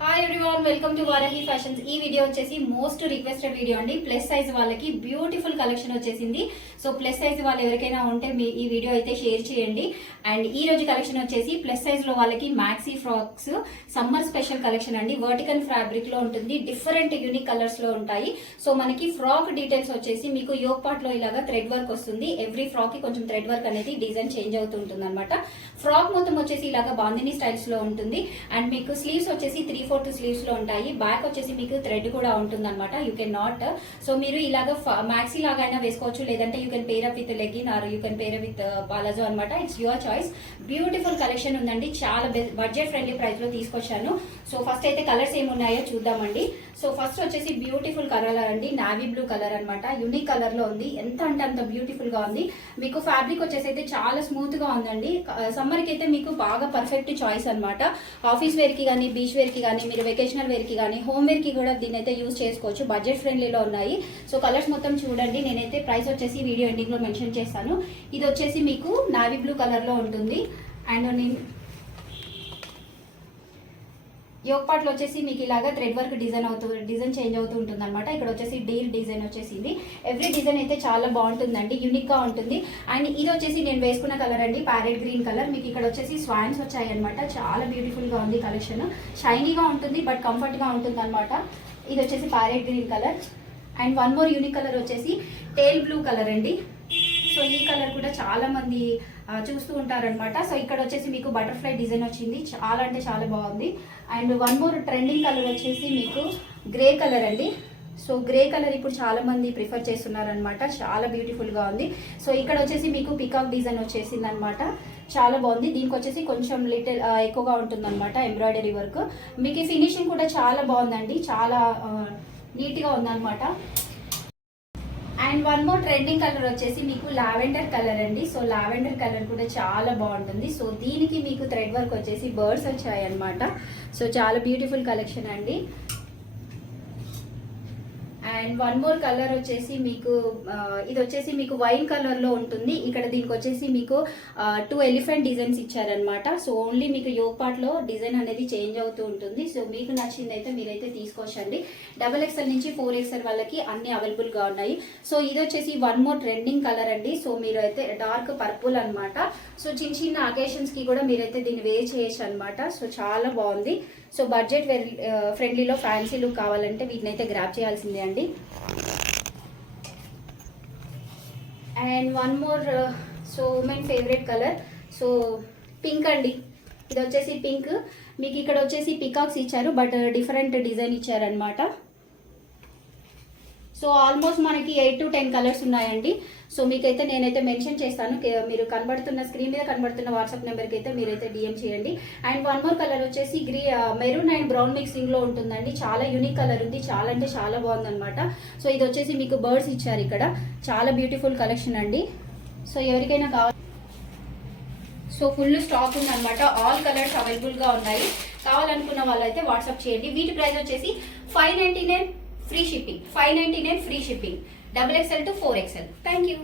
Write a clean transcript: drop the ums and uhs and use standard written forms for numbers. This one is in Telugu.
Hi everyone, welcome to Varahi fashions. ఈ వీడియో వచ్చేసి మోస్ట్ రిక్వెస్టెడ్ వీడియో అండి. ప్లస్ సైజ్ వాళ్ళకి బ్యూటిఫుల్ కలెక్షన్ వచ్చేసింది. సో ప్లస్ సైజ్ వాళ్ళు ఎవరికైనా ఉంటే మీ ఈ వీడియో అయితే షేర్ చేయండి. అండ్ ఈ రోజు కలెక్షన్ వచ్చేసి ప్లస్ సైజ్ లో వాళ్ళకి maxi frocks summer special collection అండి. వర్టికల్ ఫ్యాబ్రిక్ లో ఉంటుంది, డిఫరెంట్ యూనిక్ కలర్స్ లో ఉంటాయి. సో మనకి ఫ్రాక్ డీటెయిల్స్ వచ్చేసి మీకు యోగ్ పార్ట్ లో ఇలాగా థ్రెడ్ వర్క్ వస్తుంది. ఎవ్రీ ఫ్రాక్ కి కొంచెం థ్రెడ్ వర్క్ అనేది డిజైన్ చేంజ్ అవుతూ ఉంటుంది అనమాట. ఫ్రాక్ మొత్తం వచ్చేసి ఇలాగా బాందిని స్టైల్స్ లో ఉంటుంది. అండ్ మీకు స్లీవ్స్ వచ్చేసి 3/4 స్లీవ్స్ లో ఉంటాయి. బ్యాక్ వచ్చేసి మీకు థ్రెడ్ కూడా ఉంటుంది అనమాట. యూ కెన్ నాట్, సో మీరు ఇలాగా మ్యాక్సీ లాగా అయినా వేసుకోవచ్చు, లేదంటే you can pair up with leggings or you can pair up with palazzo అనమాట. It's your choice. Beautiful collection ఉందండి, చాలా బడ్జెట్ ఫ్రెండ్లీ ప్రైస్ లో తీసుకొచ్చాను. సో ఫస్ట్ అయితే కలర్స్ ఏమున్నాయో చూద్దామండి. సో ఫస్ట్ వచ్చేసి బ్యూటిఫుల్ కలర్ అండి, నావీ బ్లూ కలర్ అనమాట. యూనిక్ కలర్ లో ఉంది, ఎంత అంటే అంత బ్యూటిఫుల్ గా ఉంది. మీకు ఫ్యాబ్రిక్ వచ్చేసి అయితే చాలా స్మూత్ గా ఉందండి. సమ్మర్ కి అయితే మీకు బాగా పర్ఫెక్ట్ చాయిస్ అనమాట. ఆఫీస్ వేర్ కి కానీ, బీచ్ వేర్ కి కానీ, మీరు వెకేషనల్ వేర్ కి కానీ, హోమ్ వేర్ కి కూడా దీని అయితే యూజ్ చేసుకోవచ్చు. బడ్జెట్ ఫ్రెండ్లీలో ఉన్నాయి. సో కలర్స్ మొత్తం చూడండి. నేనైతే ప్రైస్ వచ్చేసి వీడియో ఎండింగ్ లో మెన్షన్ చేస్తాను. ఇది వచ్చేసి మీకు నావీ బ్లూ కలర్ లో ఉంటుంది. అండ్ నేను యోగ్ పార్ట్ లో వచ్చేసి మీకు ఇలాగా థ్రెడ్ వర్క్ డిజైన్ చేంజ్ అవుతూ ఉంటుంది అనమాట. ఇక్కడ వచ్చేసి డీల్ డిజైన్ వచ్చేసింది. ఎవ్రీ డిజైన్ అయితే చాలా బాగుంటుందండి, యూనిక్ గా ఉంటుంది. అండ్ ఇది వచ్చేసి నేను వేసుకున్న కలర్ అండి, ప్యారెట్ గ్రీన్ కలర్. మీకు ఇక్కడ వచ్చేసి స్వాన్స్ వచ్చాయి అనమాట. చాలా బ్యూటిఫుల్ గా ఉంది కలెక్షన్. షైనీగా ఉంటుంది బట్ కంఫర్ట్ గా ఉంటుంది అనమాట. ఇది వచ్చేసి parrot green colour. And one more unique colour వచ్చేసి టేల్ బ్లూ కలర్ అండి. సో ఈ కలర్ కూడా చాలా మంది చూస్తూ ఉంటారనమాట. సో ఇక్కడ వచ్చేసి మీకు బటర్ఫ్లై డిజైన్ వచ్చింది, చాలా అంటే చాలా బాగుంది. And one more trending colour వచ్చేసి మీకు గ్రే కలర్ అండి. సో గ్రే కలర్ ఇప్పుడు చాలా మంది ప్రిఫర్ చేస్తున్నారనమాట, చాలా బ్యూటిఫుల్ గా ఉంది. సో ఇక్కడ వచ్చేసి మీకు పికాక్ డిజైన్ వచ్చేసింది అనమాట, చాలా బాగుంది. దీనికి వచ్చేసి కొంచెం లిటిల్ ఎక్కువగా ఉంటుంది అనమాట ఎంబ్రాయిడరీ వర్క్. మీకు ఈ ఫినిషింగ్ కూడా చాలా బాగుందండి, చాలా నీట్ గా ఉందన్నమాట. And one more trending colour వచ్చేసి మీకు లావెండర్ కలర్ అండి. సో లావెండర్ కలర్ కూడా చాలా బాగుంటుంది. సో దీనికి మీకు థ్రెడ్ వర్క్ వచ్చేసి బర్డ్స్ వచ్చాయి అనమాట. సో చాలా బ్యూటిఫుల్ కలెక్షన్ అండి. అండ్ వన్ మోర్ కలర్ వచ్చేసి మీకు ఇది వచ్చేసి మీకు వైన్ కలర్ లో ఉంటుంది. ఇక్కడ దీనికి వచ్చేసి మీకు 2 ఎలిఫెంట్ డిజైన్స్ ఇచ్చారనమాట. సో ఓన్లీ మీకు యోగ్ పార్ట్ లో డిజైన్ అనేది చేంజ్ అవుతూ ఉంటుంది. సో మీకు నచ్చింది అయితే మీరైతే తీసుకోవచ్చండి. XXL నుంచి 4XL వాళ్ళకి అన్ని అవైలబుల్ గా ఉన్నాయి. సో ఇది వచ్చేసి వన్ మోర్ ట్రెండింగ్ కలర్ అండి. సో మీరు అయితే డార్క్ పర్పుల్ అనమాట. సో చిన్న చిన్న అకేషన్స్ కి కూడా మీరైతే దీన్ని వేర్ చేయొచ్చు అనమాట. సో చాలా బాగుంది. సో బడ్జెట్ ఫ్రెండ్లీలో ఫ్యాన్సీ లుక్ కావాలంటే వీటిని అయితే గ్రాప్ చేయాల్సిందే అండి. And one more so women favourite colour, so pink అండి. ఇది వచ్చేసి పింక్. మీకు ఇక్కడ వచ్చేసి పికాక్స్ ఇచ్చారు బట్ డిఫరెంట్ డిజైన్ ఇచ్చారనమాట. సో ఆల్మోస్ట్ మనకి 8 to 10 కలర్స్ ఉన్నాయండి. సో మీకైతే నేనైతే మెన్షన్ చేస్తాను, మీరు కనబడుతున్న స్క్రీన్ మీద కనబడుతున్న వాట్సాప్ నెంబర్కి అయితే మీరైతే డిఎం చేయండి. అండ్ వన్ మోర్ కలర్ వచ్చేసి మెరూన్ అండ్ బ్రౌన్ మిక్సింగ్ లో ఉంటుందండి. చాలా యూనిక్ కలర్ ఉంది, చాలా అంటే చాలా బాగుంది అనమాట. సో ఇది వచ్చేసి మీకు బర్డ్స్ ఇచ్చారు ఇక్కడ, చాలా బ్యూటిఫుల్ కలెక్షన్ అండి. సో ఎవరికైనా కావాలి, సో ఫుల్ స్టాక్ ఉంది అనమాట. ఆల్ కలర్స్ అవైలబుల్ గా ఉన్నాయి. కావాలనుకున్న వాళ్ళైతే వాట్సాప్ చేయండి. వీటి ప్రైస్ వచ్చేసి 599 free shipping, 599 free shipping, XXL to 4XL. Thank you.